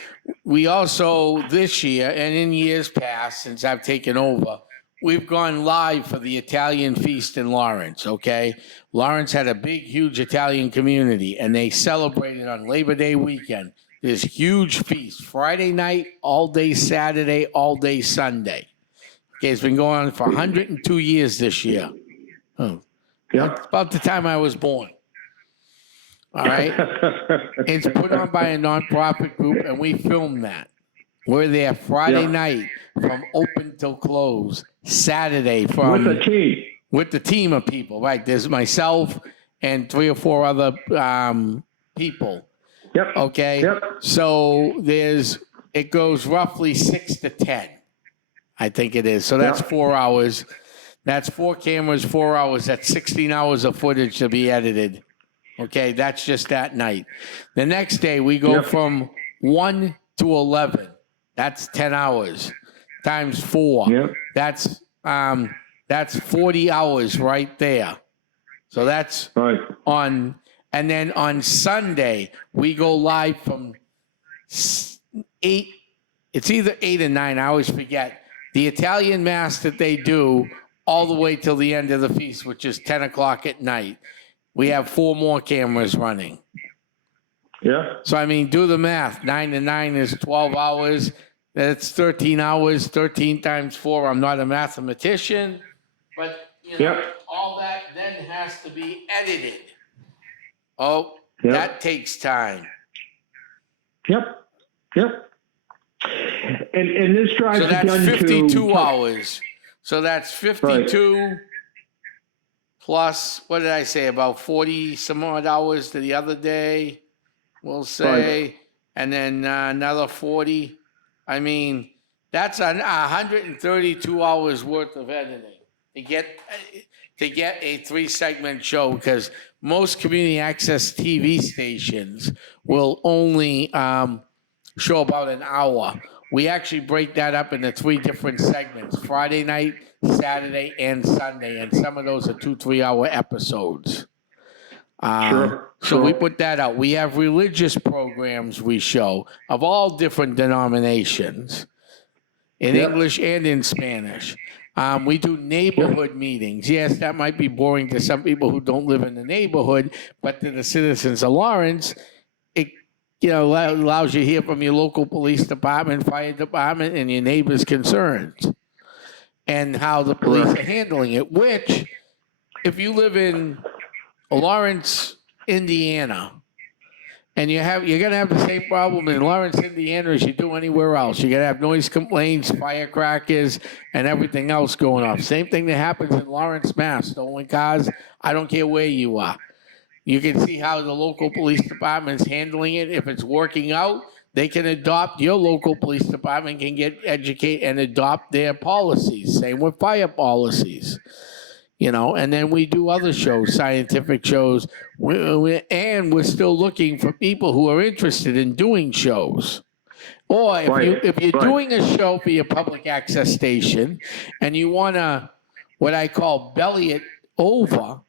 we also, this year and in years past, since I've taken over, we've gone live for the Italian feast in Lawrence, okay? Lawrence had a big, huge Italian community, and they celebrated on Labor Day weekend. This huge feast, Friday night, all day Saturday, all day Sunday. Okay, it's been going on for 102 years this year. Oh, Yeah. it's about the time I was born. All right? It's put on by a nonprofit group, and we filmed that. We're there Friday night from open till close. Saturday from With the team. of people, right? There's myself and 3 or 4 other people. Yep. Okay. Yep. So it goes roughly 6 to 10. I think it is. So that's 4 hours. That's 4 cameras, 4 hours. That's 16 hours of footage to be edited. Okay. That's just that night. The next day we go from 1 to 11. That's 10 hours times 4. Yep. That's 40 hours right there. So that's Right. and then on Sunday, we go live from 8, it's either 8 or 9, I always forget. The Italian Mass that they do all the way till the end of the feast, which is 10 o'clock at night. We have 4 more cameras running. Yeah. So, I mean, do the math. 9 to 9 is 12 hours. That's 13 hours, 13 times 4. I'm not a mathematician, but, all that then has to be edited. Oh, that takes time. Yep. And this drives So that's again 52 hours. So that's 52 plus, what did I say, about 40 some odd hours to the other day, we'll say, and then another 40. I mean, that's 132 hours worth of editing to get a 3-segment show, because most community access TV stations will only show about an hour. We actually break that up into 3 different segments: Friday night, Saturday, and Sunday, and some of those are 2-3 hour episodes. So we put that out. We have religious programs we show of all different denominations, in English and in Spanish. We do neighborhood meetings. Yes, that might be boring to some people who don't live in the neighborhood, but to the citizens of Lawrence, it allows you to hear from your local police department, fire department, and your neighbors' concerns and how the police are handling it. Which, if you live in Lawrence, Indiana, and you're gonna have the same problem in Lawrence, Indiana, as you do anywhere else. You're gonna have noise complaints, firecrackers, and everything else going off. Same thing that happens in Lawrence, Mass. Stolen cars. I don't care where you are. You can see how the local police department's handling it. If it's working out, they can adopt, your local police department can get educated and adopt their policies. Same with fire policies. And then we do other shows, scientific shows, and we're still looking for people who are interested in doing shows. Or if you're doing a show for your public access station and you want to, what I call belly it over,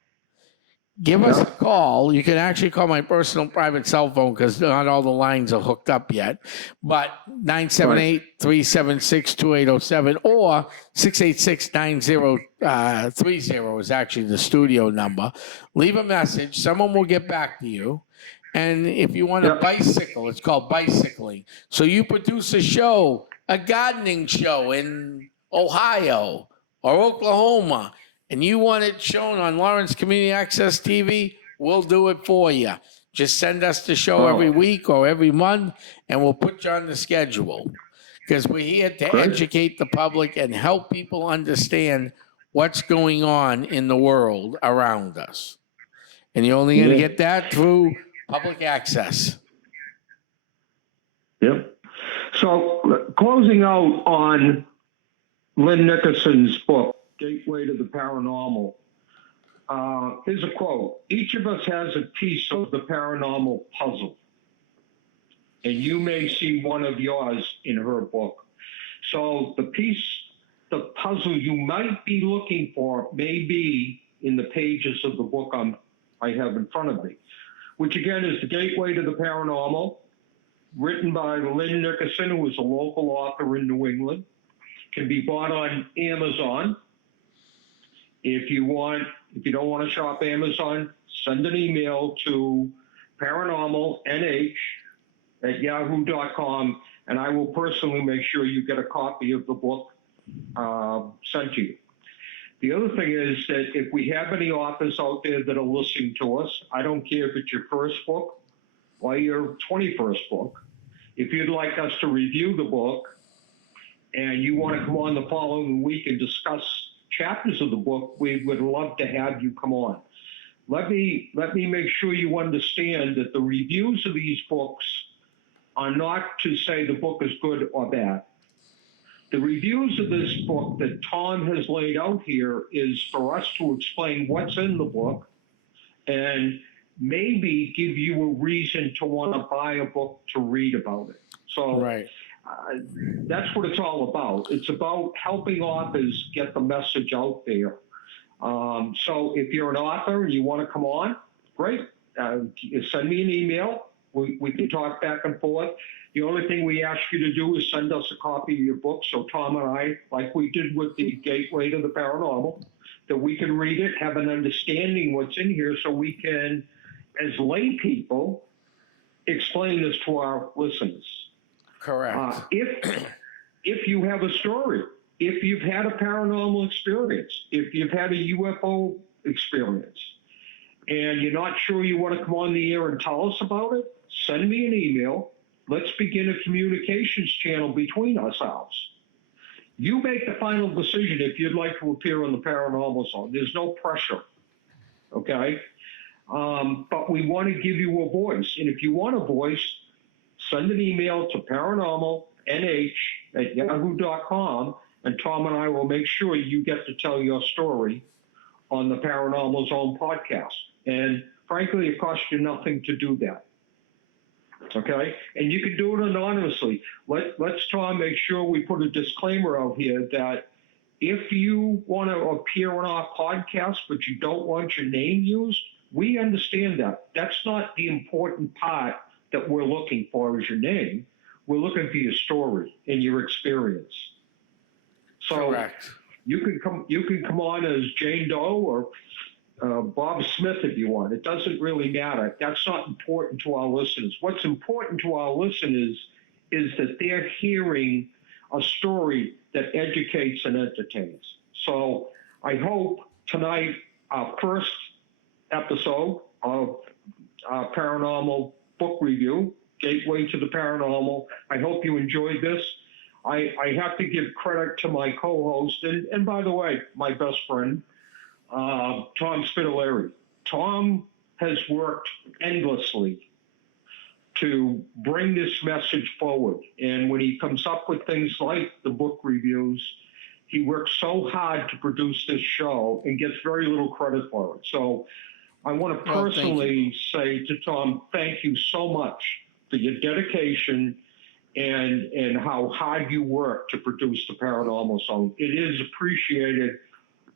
give us a call. You can actually call my personal private cell phone because not all the lines are hooked up yet. But 978-376-2807 or 686-9030 is actually the studio number. Leave a message. Someone will get back to you. And if you want to bicycle, it's called bicycling. So you produce a show, a gardening show in Ohio or Oklahoma, and you want it shown on Lawrence Community Access TV, we'll do it for you. Just send us the show every week or every month, and we'll put you on the schedule. Because we're here to educate the public and help people understand what's going on in the world around us. And you're only going to get that through public access. Yep. So closing out on Lynn Nickerson's book, Gateway to the Paranormal. Here's a quote. Each of us has a piece of the paranormal puzzle, and you may see one of yours in her book. So the puzzle you might be looking for may be in the pages of the book I have in front of me, which again is The Gateway to the Paranormal, written by Lynn Nickerson, who is a local author in New England. Can be bought on Amazon. If you don't want to shop Amazon, send an email to paranormalnh@yahoo.com, and I will personally make sure you get a copy of the book sent to you. The other thing is that if we have any authors out there that are listening to us, I don't care if it's your first book or your 21st book. If you'd like us to review the book and you want to come on the following week and discuss chapters of the book, we would love to have you come on. Let me make sure you understand that the reviews of these books are not to say the book is good or bad. The reviews of this book that Tom has laid out here is for us to explain what's in the book and maybe give you a reason to want to buy a book to read about it. So that's what it's all about. It's about helping authors get the message out there. So if you're an author and you want to come on, great. Send me an email. We can talk back and forth. The only thing we ask you to do is send us a copy of your book so Tom and I, like we did with the Gateway to the Paranormal, that we can read it, have an understanding what's in here so we can, as lay people, explain this to our listeners. Correct. If you have a story, if you've had a paranormal experience, if you've had a UFO experience, and you're not sure you want to come on the air and tell us about it, send me an email. Let's begin a communications channel between ourselves. You make the final decision if you'd like to appear on the Paranormal Zone. There's no pressure, okay? But we want to give you a voice. And if you want a voice, send an email to paranormalnh@yahoo.com, and Tom and I will make sure you get to tell your story on the Paranormal Zone podcast. And frankly, it costs you nothing to do that. Okay? And you can do it anonymously. Let's, Tom, make sure we put a disclaimer out here that if you want to appear on our podcast, but you don't want your name used, we understand that. That's not the important part that we're looking for is your name. We're looking for your story and your experience. So correct. You can come on as Jane Doe or Bob Smith if you want. It doesn't really matter. That's not important to our listeners. What's important to our listeners is that they're hearing a story that educates and entertains. So I hope tonight, our first episode of our paranormal book review, Gateway to the Paranormal. I hope you enjoyed this. I have to give credit to my co-host, and by the way, my best friend, Tom Spitalere. Tom has worked endlessly to bring this message forward. And when he comes up with things like the book reviews, he works so hard to produce this show and gets very little credit for it. So I want to personally say to Tom, thank you so much for your dedication and how hard you work to produce the Paranormal Zone. It is appreciated,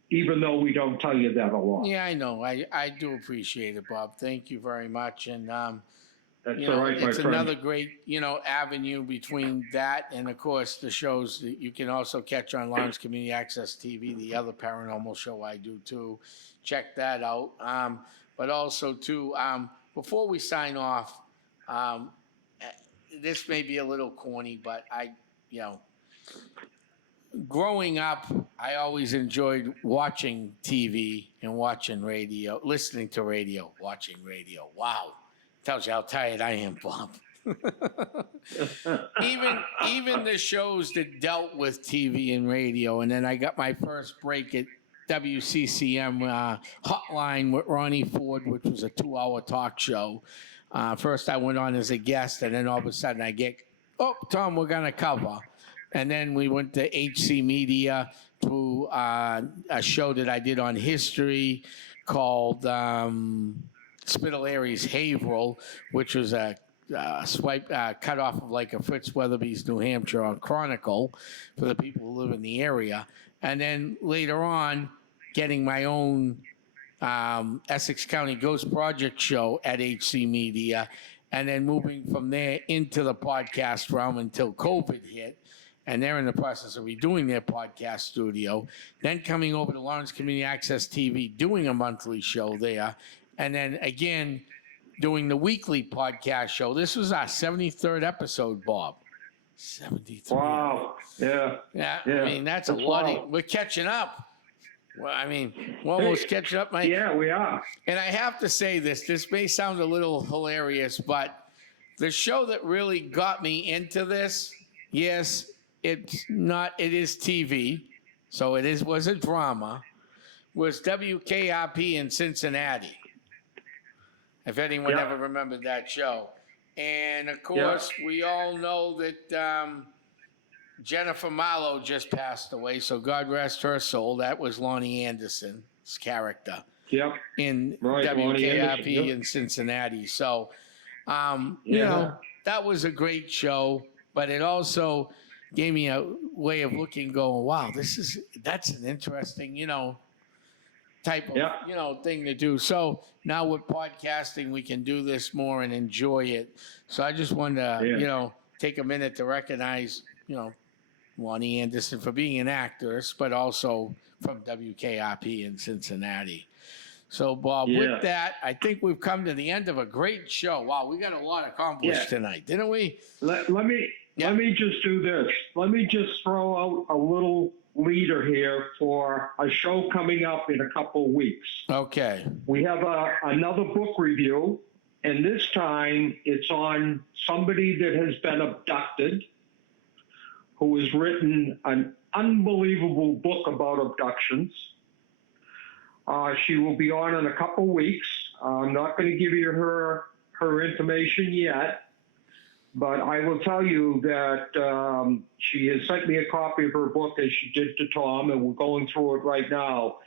even though we don't tell you that a lot. Yeah, I know. I do appreciate it, Bob. Thank you very much. And That's you all know, right, my it's friend. another great, avenue between that and, of course, the shows that you can also catch on Lawrence Community Access TV, the other paranormal show I do too. Check that out. But also, too, before we sign off, this may be a little corny, but growing up, I always enjoyed watching TV and watching radio, listening to radio, watching radio. Wow. Tells you how tired I am, Bob. even the shows that dealt with TV and radio, and then I got my first break at WCCM Hotline with Ronnie Ford, which was a 2-hour talk show. First, I went on as a guest, and then all of a sudden I get, Tom, we're gonna cover, and then we went to HC Media to a show that I did on history called Spitalere's Haverhill, which was a cut off of like a Fritz Weatherby's New Hampshire on Chronicle for the people who live in the area. And then later on, getting my own Essex County Ghost Project show at HC Media, and then moving from there into the podcast realm until COVID hit. And they're in the process of redoing their podcast studio. Then coming over to Lawrence Community Access TV, doing a monthly show there. And then again, doing the weekly podcast show. This was our 73rd episode, Bob. 73. Wow. Yeah. Yeah. I mean, that's a lot. Wow. We're catching up. Well, I mean, we're almost catching up. Yeah, we are. And I have to say this may sound a little hilarious, but the show that really got me into this, yes, it is TV, so was a drama, was WKRP in Cincinnati. If anyone ever remembered that show. And, of course, we all know that Jennifer Marlowe just passed away, so God rest her soul. That was Lonnie Anderson's character in WKRP in Cincinnati. So, that was a great show, but it also gave me a way of looking, going, wow, that's an interesting, type of thing to do. So now with podcasting, we can do this more and enjoy it. So I just wanted to take a minute to recognize Lonnie Anderson for being an actress, but also from WKRP in Cincinnati. So Bob, with that, I think we've come to the end of a great show. Wow, we got a lot accomplished tonight, didn't we? Let me just do this. Let me just throw out a little leader here for a show coming up in a couple of weeks. Okay. We have another book review, and this time it's on somebody that has been abducted, who has written an unbelievable book about abductions. She will be on in a couple of weeks. I'm not going to give you her information yet. But I will tell you that she has sent me a copy of her book, as she did to Tom, and we're going through it right now.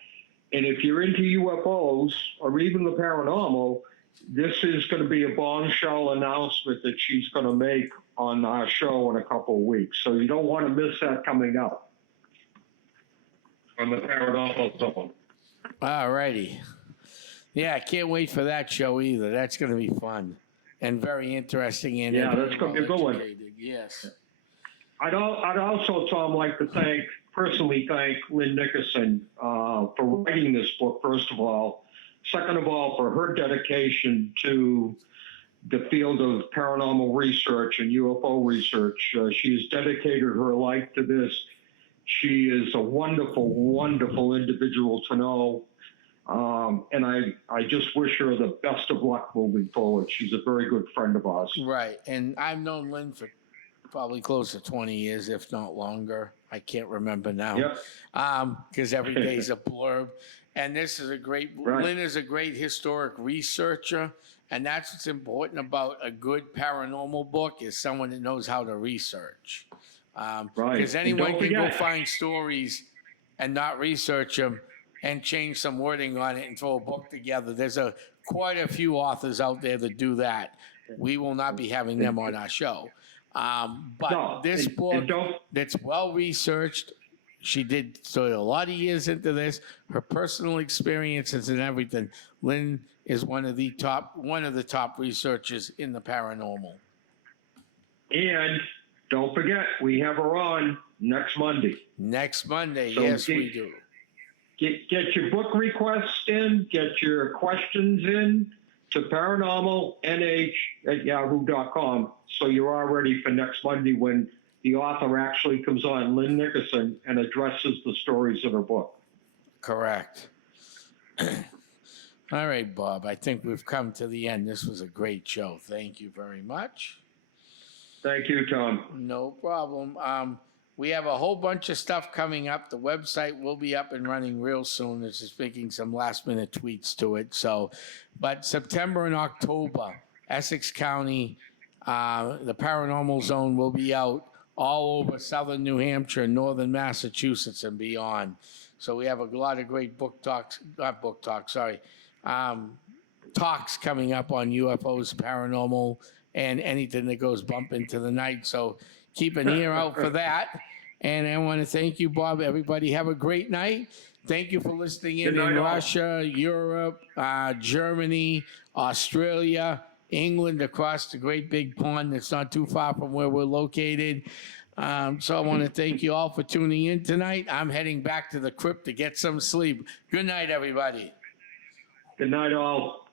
And if you're into UFOs or even the paranormal, this is going to be a bombshell announcement that she's going to make on our show in a couple of weeks. So you don't want to miss that coming up on the Paranormal Zone. All righty. Yeah, I can't wait for that show either. That's going to be fun. And very interesting. And that's going to be a good one. Yes. I'd also, Tom, like to personally thank Lynn Nickerson for writing this book, first of all. Second of all, for her dedication to the field of paranormal research and UFO research. She has dedicated her life to this. She is a wonderful, wonderful individual to know. And I just wish her the best of luck moving forward. She's a very good friend of ours. Right. And I've known Lynn for probably close to 20 years, if not longer. I can't remember now. Yep. Because every day's a blurb. And this is Lynn is a great historic researcher. And that's what's important about a good paranormal book, is someone that knows how to research. Because anyone can go find stories and not research them and change some wording on it and throw a book together. There's quite a few authors out there that do that. We will not be having them on our show. But No, this and book don't- that's well researched, she did so a lot of years into this, her personal experiences and everything. Lynn is one of the top researchers in the paranormal. And don't forget, we have her on next Monday. Next Monday, So yes, we do. Get your book requests in, get your questions in to paranormalnh@yahoo.com, so you're all ready for next Monday when the author actually comes on, Lynn Nickerson, and addresses the stories in her book. Correct. All right, Bob, I think we've come to the end. This was a great show. Thank you very much. Thank you, Tom. No problem. We have a whole bunch of stuff coming up. The website will be up and running real soon. It's just making some last minute tweets to it. So, but September and October, Essex County, the Paranormal Zone will be out all over southern New Hampshire, northern Massachusetts, and beyond. So we have a lot of great talks coming up on UFOs, paranormal, and anything that goes bump into the night. So keep an ear out for that. And I want to thank you, Bob. Everybody have a great night. Thank you for listening in Good night, all. Russia, Europe, Germany, Australia, England, across the great big pond that's not too far from where we're located. So I want to thank you all for tuning in tonight. I'm heading back to the crypt to get some sleep. Good night, everybody. Good night, all.